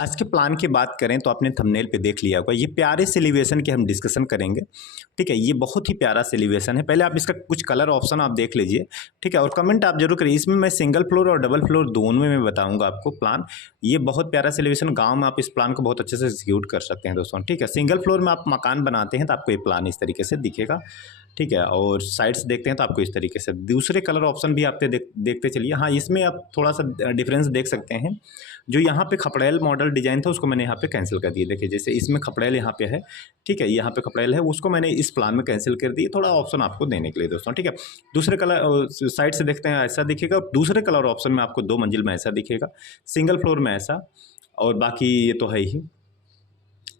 आज के प्लान की बात करें तो आपने थंबनेल पे देख लिया होगा, ये प्यारे से एलिवेशन की हम डिस्कशन करेंगे। ठीक है, ये बहुत ही प्यारा से एलिवेशन है। पहले आप इसका कुछ कलर ऑप्शन आप देख लीजिए। ठीक है, और कमेंट आप जरूर करिए। इसमें मैं सिंगल फ्लोर और डबल फ्लोर दोनों में मैं बताऊंगा आपको प्लान। ये बहुत प्यारा से एलिवेशन, गाँव में आप इस प्लान को बहुत अच्छे से एग्जीक्यूट कर सकते हैं दोस्तों। ठीक है, सिंगल फ्लोर में आप मकान बनाते हैं तो आपको ये प्लान इस तरीके से दिखेगा। ठीक है, और साइड्स देखते हैं तो आपको इस तरीके से दूसरे कलर ऑप्शन भी आप देखते चलिए। हाँ, इसमें आप थोड़ा सा डिफरेंस देख सकते हैं। जो यहाँ पे खपड़ैल मॉडल डिजाइन था उसको मैंने यहाँ पे कैंसिल कर दिया। देखिए, जैसे इसमें खपड़ैल यहाँ पे है, ठीक है, यहाँ पे खपड़ैल है, उसको मैंने इस प्लान में कैंसिल कर दी, थोड़ा ऑप्शन आपको देने के लिए दोस्तों। ठीक है, दूसरे कलर साइड से देखते हैं ऐसा दिखेगा, दूसरे कलर ऑप्शन में आपको 2 मंजिल में ऐसा दिखेगा, सिंगल फ्लोर में ऐसा, और बाकी ये तो है ही।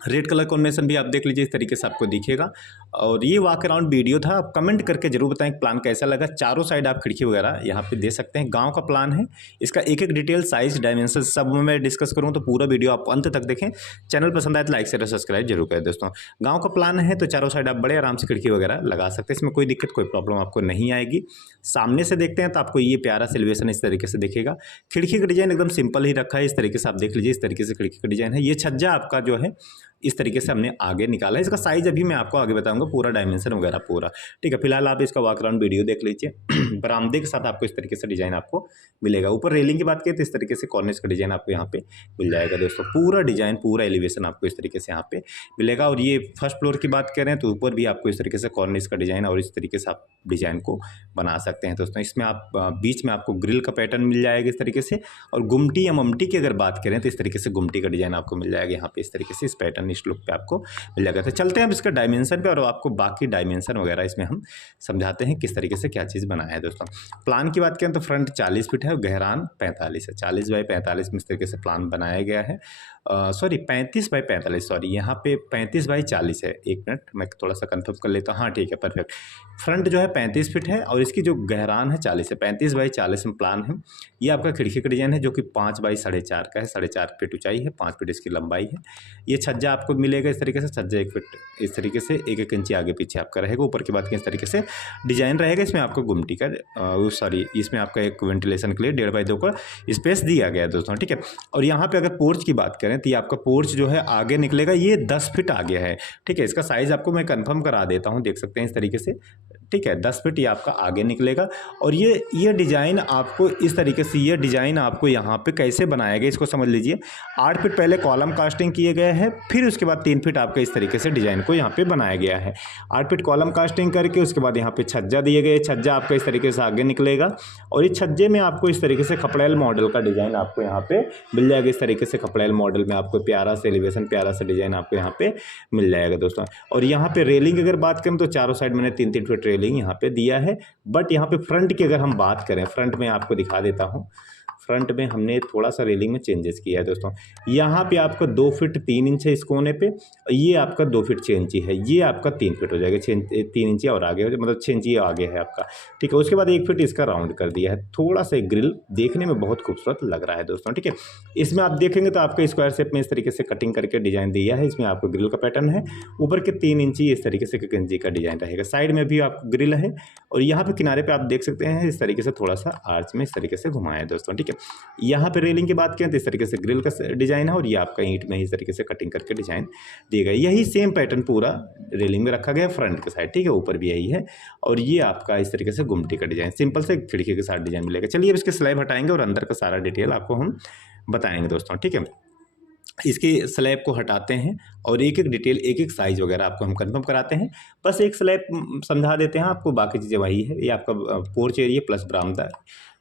रेड कलर कॉम्बिनेशन भी आप देख लीजिए, इस तरीके से आपको दिखेगा। और ये वॉक अराउंड वीडियो था। आप कमेंट करके जरूर बताएं प्लान कैसा लगा। चारों साइड आप खिड़की वगैरह यहाँ पे दे सकते हैं। गांव का प्लान है, इसका एक एक डिटेल, साइज, डायमेंशन सब मैं डिस्कस करूँ तो पूरा वीडियो आप अंत तक देखें। चैनल पसंद आए तो लाइक शेयर सब्सक्राइब जरूर करें दोस्तों। गाँव का प्लान है तो चारों साइड आप बड़े आराम से खिड़की वगैरह लगा सकते हैं, इसमें कोई दिक्कत कोई प्रॉब्लम आपको नहीं आएगी। सामने से देखते हैं तो आपको ये प्यारा सा एलिवेशन इस तरीके से दिखेगा। खिड़की का डिजाइन एकदम सिंपल ही रखा है, इस तरीके से आप देख लीजिए, इस तरीके से खिड़की का डिजाइन है। ये छज्जा आपका जो है इस तरीके से हमने आगे निकाला है। इसका साइज अभी मैं आपको आगे बताऊंगा, पूरा डायमेंशन वगैरह पूरा। ठीक है, फिलहाल आप इसका वॉक अराउंड वीडियो देख लीजिए। बरामदे के साथ आपको इस तरीके से डिजाइन आपको मिलेगा। ऊपर रेलिंग की बात करें तो इस तरीके से कॉर्निश का डिजाइन आपको यहाँ पे मिल जाएगा दोस्तों। पूरा डिजाइन, पूरा एलिवेशन आपको इस तरीके से यहाँ पे मिलेगा। और ये फर्स्ट फ्लोर की बात करें तो ऊपर भी आपको इस तरीके से कॉर्निश का डिजाइन, और इस तरीके से आप डिजाइन को बना सकते हैं दोस्तों। इसमें आप बीच में आपको ग्रिल का पैटर्न मिल जाएगा इस तरीके से। और गुमटी या ममटी की अगर बात करें तो इस तरीके से गुमटी का डिजाइन आपको मिल जाएगा यहाँ पे, इस तरीके से, इस पैटर्न, इस लुक पे आपको मिल जाएगा। तो चलते हैं अब इसका डायमेंशन पे, और आपको बाकी डायमेंशन वगैरह इसमें हम समझाते हैं किस तरीके से क्या चीज़ बनाया है दोस्तों। प्लान की बात करें तो फ्रंट 40 फीट है और गहरान 45 है। 40 बाई 45 में इस तरीके से प्लान बनाया गया है। सॉरी 35 बाई 45, सॉरी यहाँ पे 35 बाई 40 है। एक मिनट मैं थोड़ा सा कंफर्म कर लेता हूँ। हाँ ठीक है, परफेक्ट। फ्रंट जो है 35 फीट है और इसकी जो गहरान है 40 है। 35 बाई 40 में प्लान है। ये आपका खिड़की का डिजाइन है जो कि 5 बाई 4.5 का है। 4.5 फीट ऊंचाई है, 5 फीट इसकी लंबाई है। ये छज्जा आपको मिलेगा इस तरीके से, छज्जा 1 फीट इस तरीके से 1-1 इंची आगे पीछे आपका रहेगा। ऊपर की बात करें इस तरीके से डिजाइन रहेगा। इसमें आपको गुमटी का सॉरी इसमें आपका एक वेंटिलेशन के लिए 1.5 बाई 2 का स्पेस दिया गया है दोस्तों। ठीक है, और यहाँ पे अगर पोर्च की बात करें तो ये आपका पोर्च जो है आगे निकलेगा, ये 10 फीट आगे है। ठीक है, इसका साइज आपको मैं कंफर्म करा देता हूँ, देख सकते हैं इस तरीके से। ठीक है, 10 फीट ये आपका आगे निकलेगा। और ये डिज़ाइन आपको इस तरीके से, ये डिज़ाइन आपको यहाँ पे कैसे बनाया गया इसको समझ लीजिए। 8 फीट पहले कॉलम कास्टिंग किए गए हैं, फिर उसके बाद 3 फीट आपका इस तरीके से डिज़ाइन को यहाँ पे बनाया गया है। 8 फीट कॉलम कास्टिंग करके उसके बाद यहाँ पे छज्जा दिए गए। छज्जा आपका इस तरीके से आगे निकलेगा और इस छज्जे में आपको इस तरीके से खपड़ैल मॉडल का डिज़ाइन आपको यहाँ पे मिल जाएगा। इस तरीके से खपड़ैल मॉडल में आपको प्यारा सा एलिवेशन, प्यारा सा डिज़ाइन आपको यहाँ पे मिल जाएगा दोस्तों। और यहाँ पे रेलिंग अगर बात करें तो चारों साइड मैंने 3-3 फीट रेलिंग यहाँ पे दिया है। बट यहाँ पे फ्रंट की अगर हम बात करें, फ्रंट में आपको दिखा देता हूँ। फ्रंट में हमने थोड़ा सा रेलिंग में चेंजेस किया है दोस्तों। यहाँ पे आपका 2 फीट 3 इंच है इस कोने पे, ये आपका 2 फीट 6 इंची है, ये आपका 3 फीट हो जाएगा। 3 इंची और आगे मतलब 6 इंची आगे है आपका। ठीक है, उसके बाद 1 फीट इसका राउंड कर दिया है। थोड़ा सा ग्रिल देखने में बहुत खूबसूरत लग रहा है दोस्तों। ठीक है, इसमें आप देखेंगे तो आपका स्क्वायर शेप में इस तरीके से कटिंग करके डिजाइन दिया है। इसमें आपको ग्रिल का पैटर्न है। ऊपर के 3 इंची इस तरीके से 1 इंची का डिजाइन रहेगा। साइड में भी आपको ग्रिल है और यहाँ पे किनारे पे आप देख सकते हैं इस तरीके से थोड़ा सा आर्च में इस तरीके से घुमाया है दोस्तों। ठीक है, यहाँ पे रेलिंग की बात करें तो इस तरीके से ग्रिल का डिजाइन है और ये आपका ईंट में इस तरीके से कटिंग करके डिजाइन दिया गया। यही सेम पैटर्न पूरा रेलिंग में रखा गया फ्रंट के साइड। ठीक है, ऊपर भी यही है। और ये आपका इस तरीके से गुमटी का डिजाइन, सिंपल से खिड़की के साथ डिजाइन मिलेगा। चलिए अब इसके स्लैब हटाएंगे और अंदर का सारा डिटेल आपको हम बताएंगे दोस्तों। ठीक है, इसके स्लैब को हटाते हैं और एक एक डिटेल, एक एक साइज वगैरह आपको हम कंफर्म कराते हैं। बस एक स्लैब समझा देते हैं आपको, बाकी चीज़ें वही है। ये आपका पोर्च एरिया प्लस बरामदा।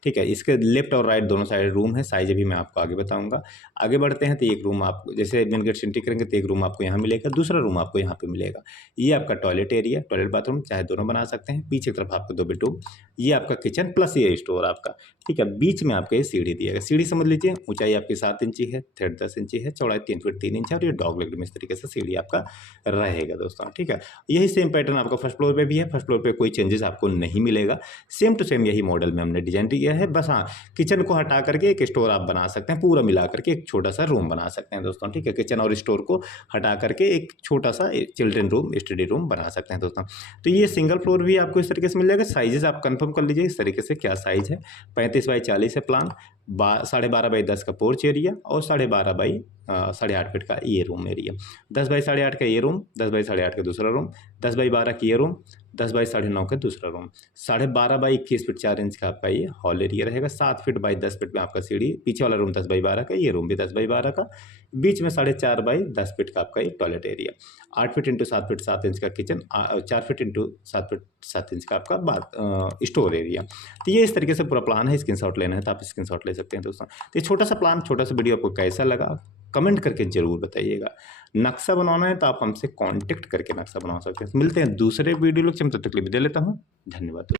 ठीक है, इसके लेफ्ट और राइट दोनों साइड रूम है। साइज अभी मैं आपको आगे बताऊंगा। आगे बढ़ते हैं तो एक रूम आप जैसे मेन गेट से एंट्री करेंगे तो एक रूम आपको यहाँ मिलेगा, दूसरा रूम आपको यहाँ पे मिलेगा। ये आपका टॉयलेट एरिया, टॉयलेट बाथरूम चाहे दोनों बना सकते हैं। पीछे की तरफ आपको 2 बेडरूम, ये आपका किचन प्लस ये स्टोर आपका। ठीक है, बीच में आपका ये सीढ़ी दिया गया। सीढ़ी समझ लीजिए, ऊंचाई आपकी 7 इंची है, थ्रेड 10 इंची है, चौड़ाई 3 फीट 3 इंच है और ये डॉग लेग में इस तरीके से सीढ़ी आपका रहेगा दोस्तों। ठीक है, यही सेम पैटर्न आपका फर्स्ट फ्लोर पे भी है। फर्स्ट फ्लोर पे कोई चेंजेस आपको नहीं मिलेगा। सेम टू सेम यही मॉडल में हमने डिजाइन एरिया है। बस हाँ, किचन को हटा करके एक स्टोर आप बना सकते हैं, पूरा मिला करके एक छोटा सा रूम बना सकते हैं दोस्तों, ठीक है। किचन और स्टोर को हटा करके एक छोटा सा चिल्ड्रन रूम, स्टडी रूम बना सकते हैं दोस्तों। तो ये सिंगल फ्लोर भी आपको इस तरीके से मिल जाएगा। साइजेस आप कंफर्म कर लीजिए इस तरीके से क्या साइज़ है। 35 बाई 40 है प्लान, 12.5 बाई 10 का पोर्च एरिया और 12.5 बाई 8.5 फीट का ये रूम एरिया। 10 बाई 8.5 का ये रूम, 10 बाई 8.5 का दूसरा रूम, 10 बाई 12 की ये रूम, 10 बाई 9.5 का दूसरा रूम, 12.5 बाई 21 फीट 4 इंच का आपका ये हॉल एरिया रहेगा। 7 फीट बाई 10 फीट में आपका सीढ़ी, पीछे वाला रूम 10 बाई 12 का, ये रूम भी 10 बाई 12 का, बीच में 4.5 बाई 10 फीट का आपका ये toilet area, 8 feet into 7 feet 7 inch का kitchen, 4 feet into 7 feet 7 inch का आपका बाथ स्टोर एरिया। तो ये इस तरीके से पूरा प्लान है। स्क्रीनशॉट लेना है तो आप स्क्रीनशॉट ले सकते हैं दोस्तों। तो ये छोटा सा प्लान, छोटा सा वीडियो आपको कैसा लगा कमेंट करके ज़रूर बताइएगा। नक्शा बनवाना है तो आप हमसे कांटेक्ट करके नक्शा बनवा सकते हैं। मिलते हैं दूसरे वीडियो लेक्चर में, तब तक के लिए विदा लेता हूँ। धन्यवाद।